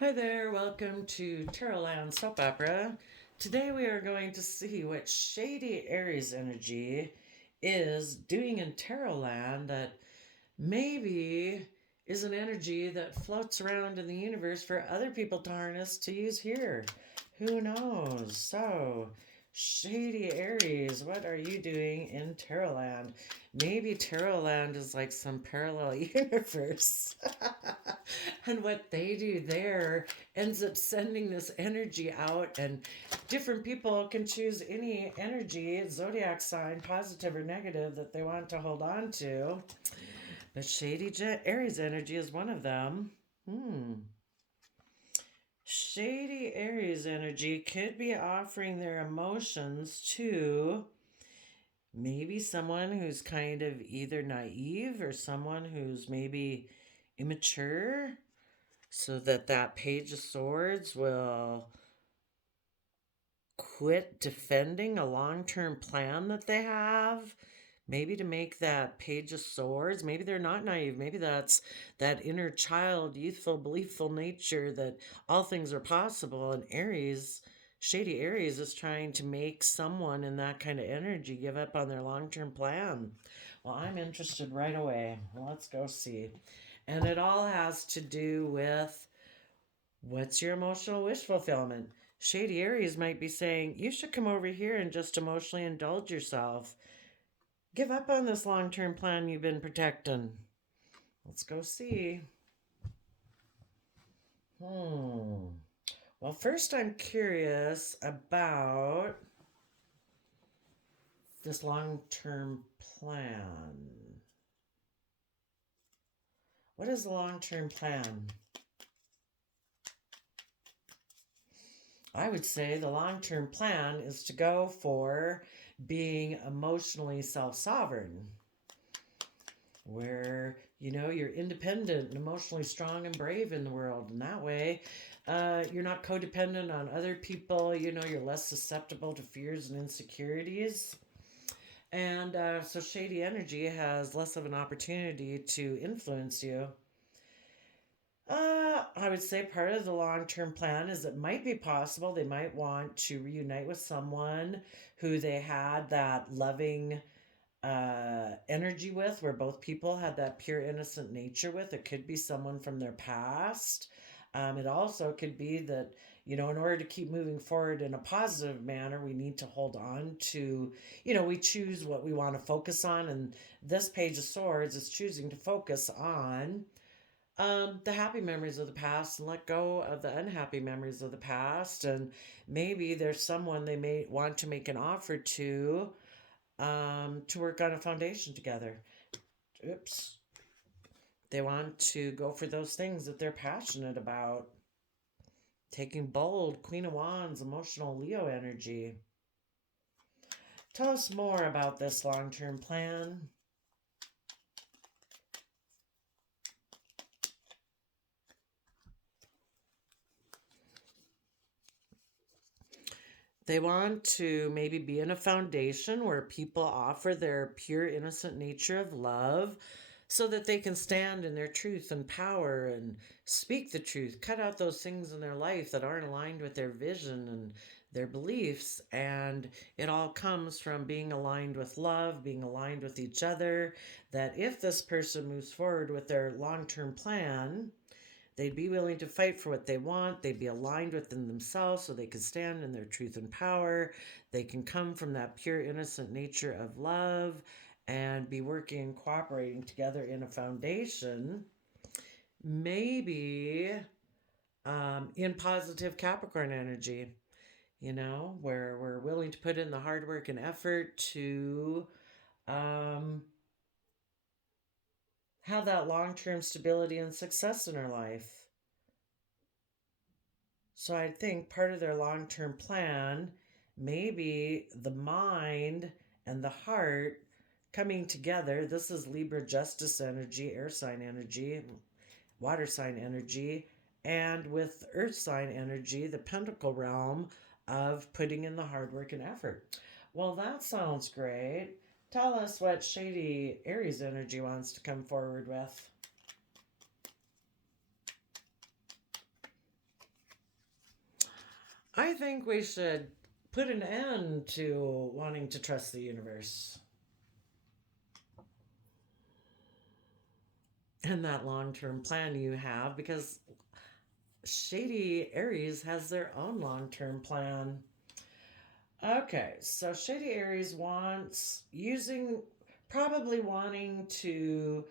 Hi there, welcome to Tarotland Soap Opera. Today we are going to see what shady Aries energy is doing in Tarotland that maybe is an energy that floats around in the universe for other people to harness to use here. Who knows? So, shady Aries, what are you doing in Tarotland? Maybe Tarotland is like some parallel universe. And what they do there ends up sending this energy out, and different people can choose any energy, zodiac sign, positive or negative, that they want to hold on to. But shady Aries energy is one of them. Shady Aries energy could be offering their emotions to maybe someone who's kind of either naive or someone who's maybe immature, so that Page of Swords will quit defending a long-term plan that they have. Maybe to make that Page of Swords, maybe they're not naive. Maybe that's that inner child, youthful, beliefful nature that all things are possible. And Aries, shady Aries, is trying to make someone in that kind of energy give up on their long-term plan. Well, I'm interested right away. Let's go see. And it all has to do with what's your emotional wish fulfillment. Shady Aries might be saying, you should come over here and just emotionally indulge yourself. Give up on this long term plan you've been protecting. Let's go see. Well, first, I'm curious about this long term plan. What is the long term plan? I would say the long term plan is to go for being emotionally self sovereign, where you're independent and emotionally strong and brave in the world, and that way you're not codependent on other people. You're less susceptible to fears and insecurities, and so shady energy has less of an opportunity to influence you. I would say part of the long term plan is it might be possible they might want to reunite with someone who they had that loving energy with, where both people had that pure innocent nature with. It could be someone from their past. It also could be that, in order to keep moving forward in a positive manner, we need to hold on to, we choose what we want to focus on. And this Page of Swords is choosing to focus on the happy memories of the past and let go of the unhappy memories of the past. And maybe there's someone they may want to make an offer to work on a foundation together. Oops. They want to go for those things that they're passionate about. Taking bold, Queen of Wands, emotional Leo energy. Tell us more about this long term plan. They want to maybe be in a foundation where people offer their pure, innocent nature of love so that they can stand in their truth and power and speak the truth, cut out those things in their life that aren't aligned with their vision and their beliefs. And it all comes from being aligned with love, being aligned with each other. That if this person moves forward with their long term plan, they'd be willing to fight for what they want. They'd be aligned within themselves so they can stand in their truth and power. They can come from that pure, innocent nature of love and be working and cooperating together in a foundation. Maybe in positive Capricorn energy, where we're willing to put in the hard work and effort to um, have that long term stability and success in our life. So I think part of their long term plan may be the mind and the heart coming together. This is Libra justice energy, air sign energy, water sign energy, and with earth sign energy, the pentacle realm of putting in the hard work and effort. Well, that sounds great. Tell us what shady Aries energy wants to come forward with. I think we should put an end to wanting to trust the universe and that long term plan you have, because Shady Aries has their own long term plan. Okay, so Shady Aries wants using, probably wanting to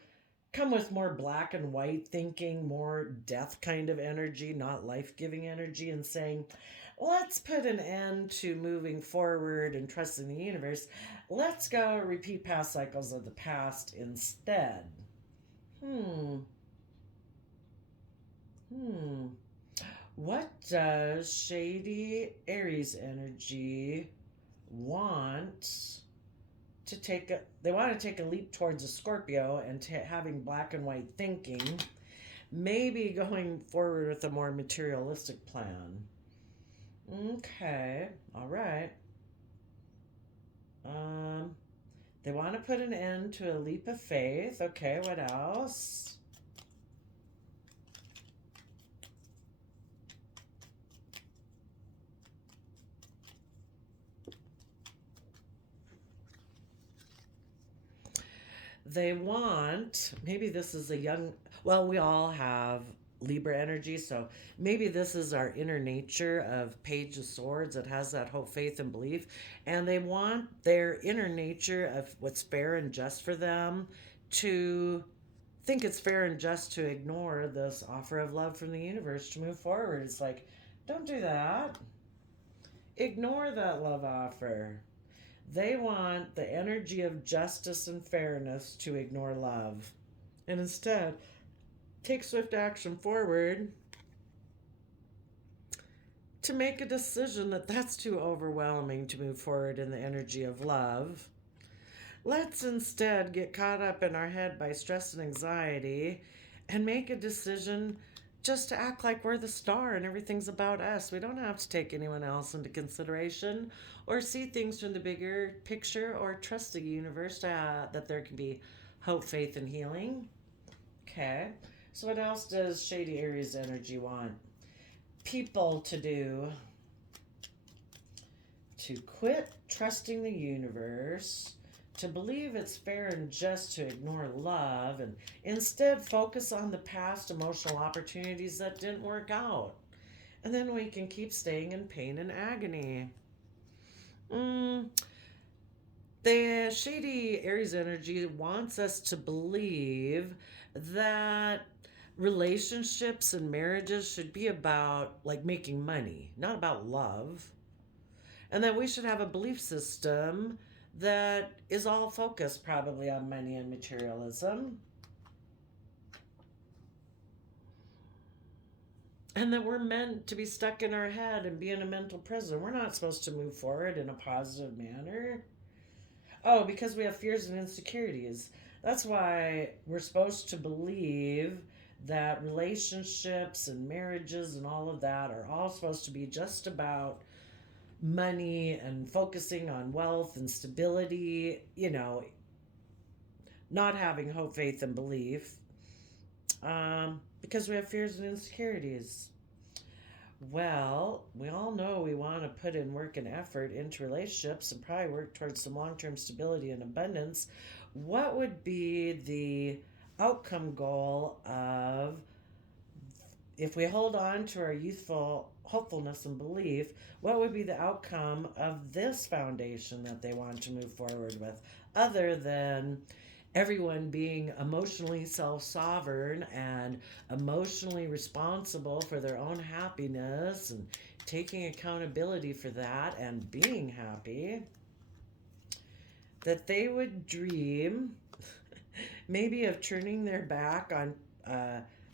come with more black and white thinking, more death kind of energy, not life giving energy, and saying, let's put an end to moving forward and trusting the universe. Let's go repeat past cycles of the past instead. Hmm. Hmm. What does Shady Aries energy want to take a, they want to take a leap towards a Scorpio and having black and white thinking, maybe going forward with a more materialistic plan. Okay, all right. Um, they want to put an end to a leap of faith. Okay, what else? They want, maybe this is a young, well, we all have Libra energy, so maybe this is our inner nature of Page of Swords that has that hope, faith, and belief. And they want their inner nature of what's fair and just for them to think it's fair and just to ignore this offer of love from the universe to move forward. It's like, don't do that. Ignore that love offer. They want the energy of justice and fairness to ignore love and instead take swift action forward to make a decision that that's too overwhelming to move forward in the energy of love. Let's instead get caught up in our head by stress and anxiety and make a decision just to act like we're the star and everything's about us. We don't have to take anyone else into consideration or see things from the bigger picture or trust the universe that there can be hope, faith, and healing. Okay. So, what else does Shady Aries energy want people to do? To quit trusting the universe, to believe it's fair and just to ignore love, and instead focus on the past emotional opportunities that didn't work out. And then we can keep staying in pain and agony. Mm, the Shady Aries energy wants us to believe that relationships and marriages should be about like making money, not about love. And that we should have a belief system that is all focused probably on money and materialism. And that we're meant to be stuck in our head and be in a mental prison. We're not supposed to move forward in a positive manner. Oh, because we have fears and insecurities. That's why we're supposed to believe that relationships and marriages and all of that are all supposed to be just about money and focusing on wealth and stability, not having hope, faith, and belief, because we have fears and insecurities. Well, we all know we want to put in work and effort into relationships and probably work towards some long term stability and abundance. What would be the outcome goal of, if we hold on to our youthful hopefulness and belief, what would be the outcome of this foundation that they want to move forward with, other than everyone being emotionally self sovereign and emotionally responsible for their own happiness and taking accountability for that and being happy? That they would dream maybe of turning their back on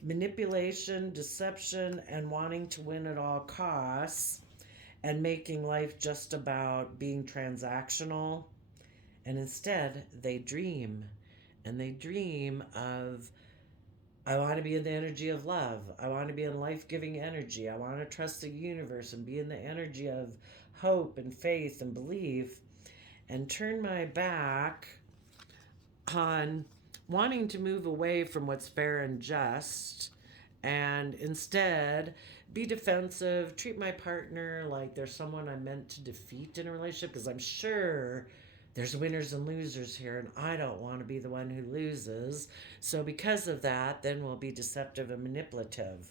manipulation, deception, and wanting to win at all costs, and making life just about being transactional. And instead, they dream. And they dream of, I want to be in the energy of love. I want to be in life giving energy. I want to trust the universe and be in the energy of hope and faith and belief, and turn my back on wanting to move away from what's fair and just and instead be defensive, treat my partner like they're someone I'm meant to defeat in a relationship, because I'm sure there's winners and losers here, and I don't want to be the one who loses. So, because of that, then we'll be deceptive and manipulative.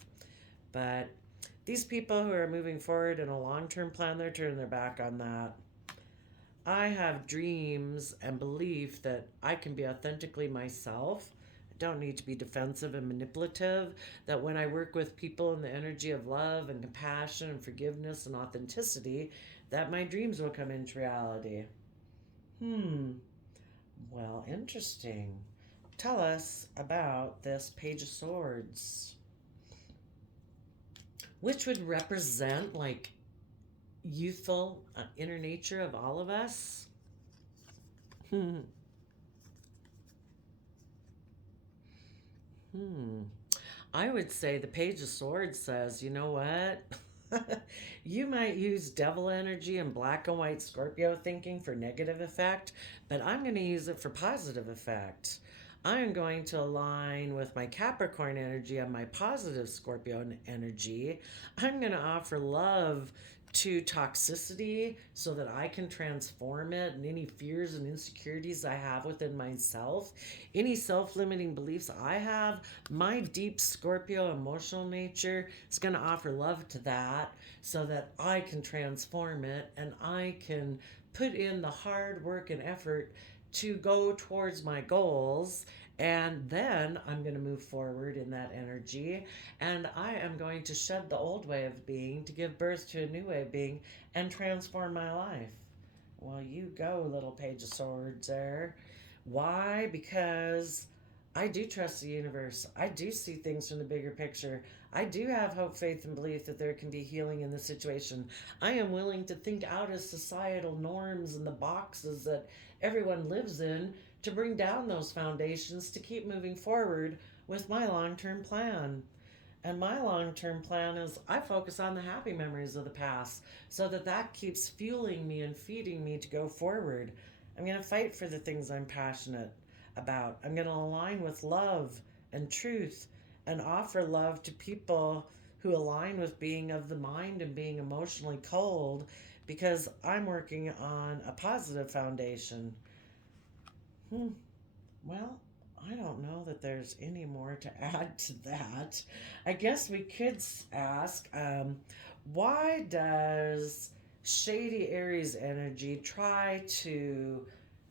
But these people who are moving forward in a long term plan, they're turning their back on that. I have dreams and belief that I can be authentically myself. I don't need to be defensive and manipulative. That when I work with people in the energy of love and compassion and forgiveness and authenticity, that my dreams will come into reality. Hmm. Well, interesting. Tell us about this Page of Swords, which would represent like youthful inner nature of all of us. Hmm. Hmm. I would say the Page of Swords says, you know what? You might use devil energy and black and white Scorpio thinking for negative effect, but I'm going to use it for positive effect. I'm going to align with my Capricorn energy and my positive Scorpio energy. I'm going to offer love to toxicity so that I can transform it, and any fears and insecurities I have within myself, any self limiting beliefs I have, my deep Scorpio emotional nature is going to offer love to that so that I can transform it and I can put in the hard work and effort to go towards my goals. And then I'm going to move forward in that energy, and I am going to shed the old way of being to give birth to a new way of being and transform my life. Well, you go, little Page of Swords there. Why? Because I do trust the universe. I do see things from the bigger picture. I do have hope, faith, and belief that there can be healing in the situation. I am willing to think out of societal norms and the boxes that everyone lives in to bring down those foundations to keep moving forward with my long term plan. And my long term plan is I focus on the happy memories of the past so that that keeps fueling me and feeding me to go forward. I'm going to fight for the things I'm passionate about. I'm going to align with love and truth and offer love to people who align with being of the mind and being emotionally cold, because I'm working on a positive foundation. Hmm. Well, I don't know that there's any more to add to that. I guess we could ask, why does shady Aries energy try to?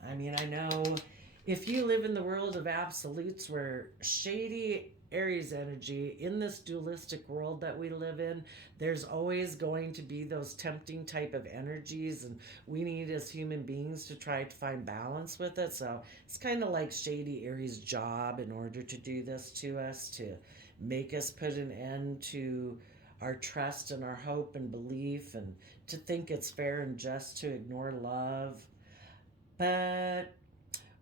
I mean, I know if you live in the world of absolutes where shady Aries energy in this dualistic world that we live in, there's always going to be those tempting type of energies, and we need as human beings to try to find balance with it. So it's kind of like shady Aries' job in order to do this to us, to make us put an end to our trust and our hope and belief, and to think it's fair and just to ignore love. But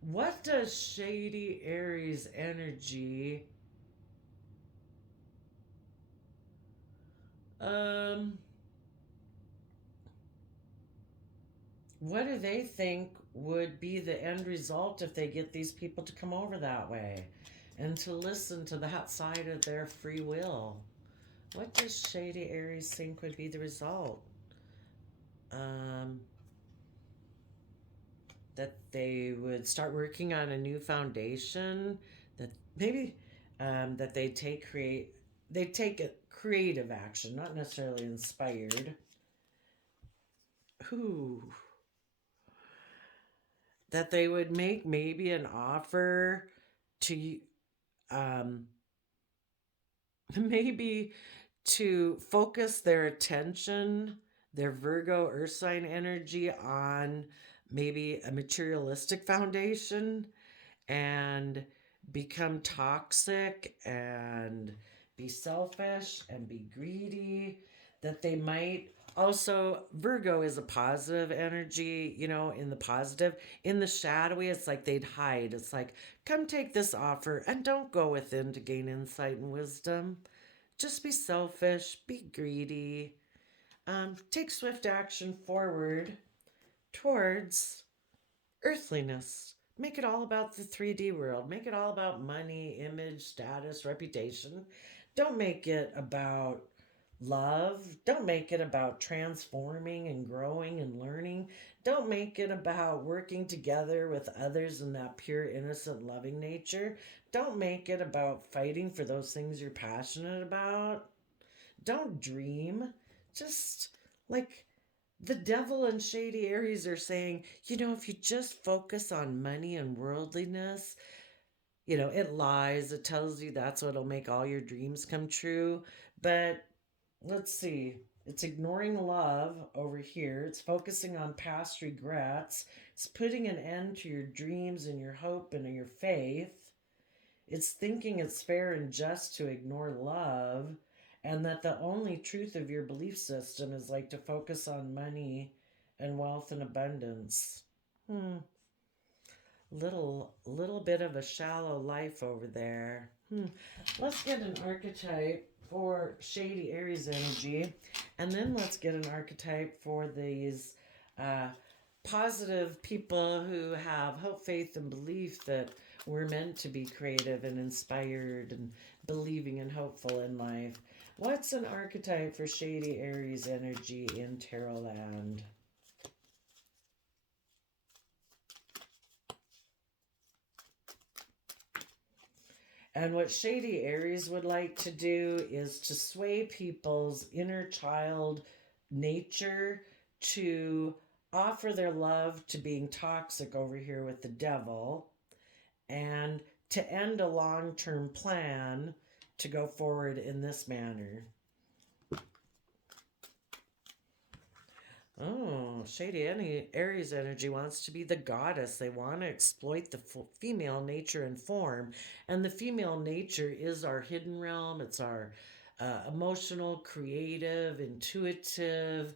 what does shady Aries energy um what do they think would be the end result if they get these people to come over that way and to listen to that side of their free will? What does shady Aries think would be the result? Um, that they would start working on a new foundation. That maybe that they take a creative action, not necessarily inspired. Ooh, that they would make maybe an offer to um, maybe to focus their attention, their Virgo earth sign energy, on maybe a materialistic foundation, and become toxic and be selfish and be greedy. That they might also, Virgo is a positive energy, in the positive. In the shadowy, it's like they'd hide. It's like, come take this offer and don't go within to gain insight and wisdom. Just be selfish, be greedy, take swift action forward towards earthliness. Make it all about the 3D world. Make it all about money, image, status, reputation. Don't make it about love. Don't make it about transforming and growing and learning. Don't make it about working together with others in that pure, innocent, loving nature. Don't make it about fighting for those things you're passionate about. Don't dream. Just like the devil and shady Aries are saying, if you just focus on money and worldliness, it lies. It tells you that's what'll make all your dreams come true. But let's see. It's ignoring love over here. It's focusing on past regrets. It's putting an end to your dreams and your hope and your faith. It's thinking it's fair and just to ignore love, and that the only truth of your belief system is like to focus on money and wealth and abundance. Hmm. Little bit of a shallow life over there. Let's get an archetype for shady Aries energy, and then let's get an archetype for these uh, positive people who have hope, faith, and belief that we're meant to be creative and inspired and believing and hopeful in life. What's an archetype for shady Aries energy in Tarot land? And what Shady Aries would like to do is to sway people's inner child nature to offer their love to being toxic over here with the devil, and to end a long term plan to go forward in this manner. Oh, Shady Aries energy wants to be the goddess. They want to exploit the female nature and form. And the female nature is our hidden realm. It's our emotional, creative, intuitive,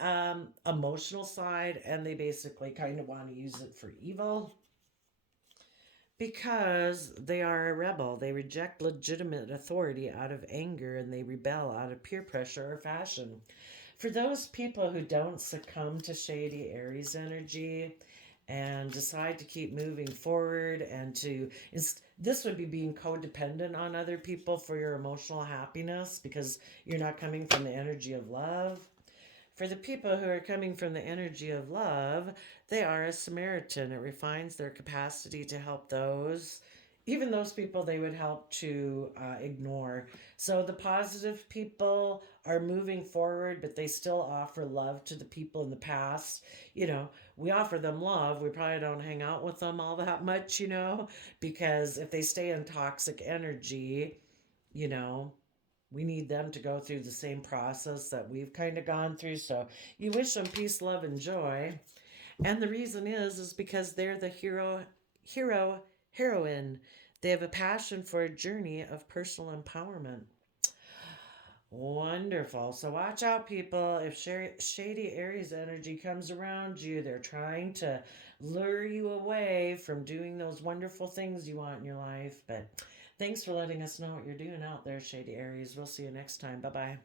emotional side. And they basically kind of want to use it for evil because they are a rebel. They reject legitimate authority out of anger and they rebel out of peer pressure or fashion. For those people who don't succumb to shady Aries energy and decide to keep moving forward and this would be being codependent on other people for your emotional happiness because you're not coming from the energy of love. For the people who are coming from the energy of love, they are a Samaritan. It refines their capacity to help those, even those people they would help to ignore. So the positive people are moving forward, but they still offer love to the people in the past. We offer them love. We probably don't hang out with them all that much, because if they stay in toxic energy, you know, we need them to go through the same process that we've kind of gone through. So you wish them peace, love, and joy. And the reason is because they're the hero, heroine. They have a passion for a journey of personal empowerment. Wonderful. So watch out, people. If shady Aries energy comes around you, they're trying to lure you away from doing those wonderful things you want in your life. But thanks for letting us know what you're doing out there, shady Aries. We'll see you next time. Bye bye.